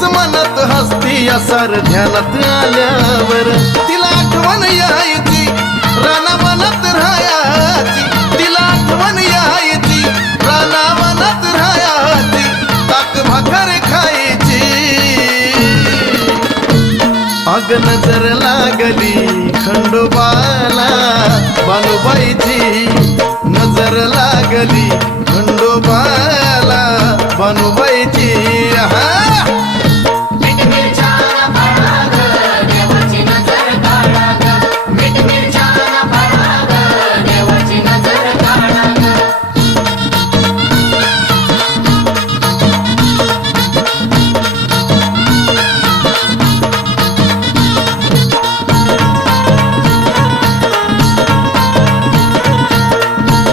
तीच मनात हसती असार ध्यानात आल्यावर तिला आठवण यायची राना मनात राहायची तिला आठवण यायची राना मनात राहायची ताक भाकर खायची अग नजर लागली